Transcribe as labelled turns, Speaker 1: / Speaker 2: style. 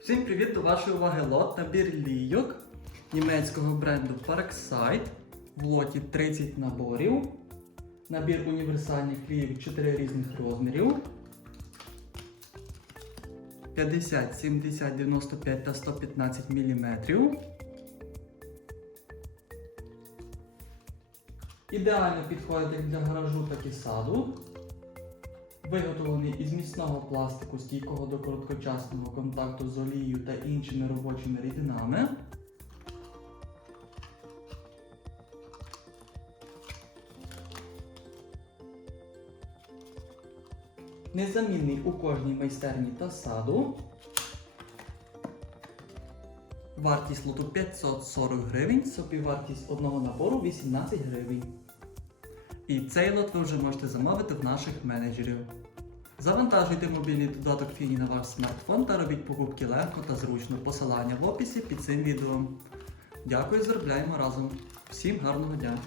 Speaker 1: Всім привіт до вашої уваги лот набір лійок німецького бренду Parkside в лоті 30 наборів. Набір універсальних лійок 4 різних розмірів. 50, 70, 95 та 115 мм. Ідеально підходить як для гаражу, так і саду. Виготовлений із міцного пластику, стійкого до короткочасного контакту з олією та іншими робочими рідинами. Незамінний у кожній майстерні та саду. Вартість лоту 540 гривень, собівартість одного набору 18 гривень. І цей лот ви вже можете замовити в наших менеджерів. Завантажуйте мобільний додаток Фіні на ваш смартфон та робіть покупки легко та зручно. Посилання в описі під цим відео. Дякую, заробляємо разом. Всім гарного дня!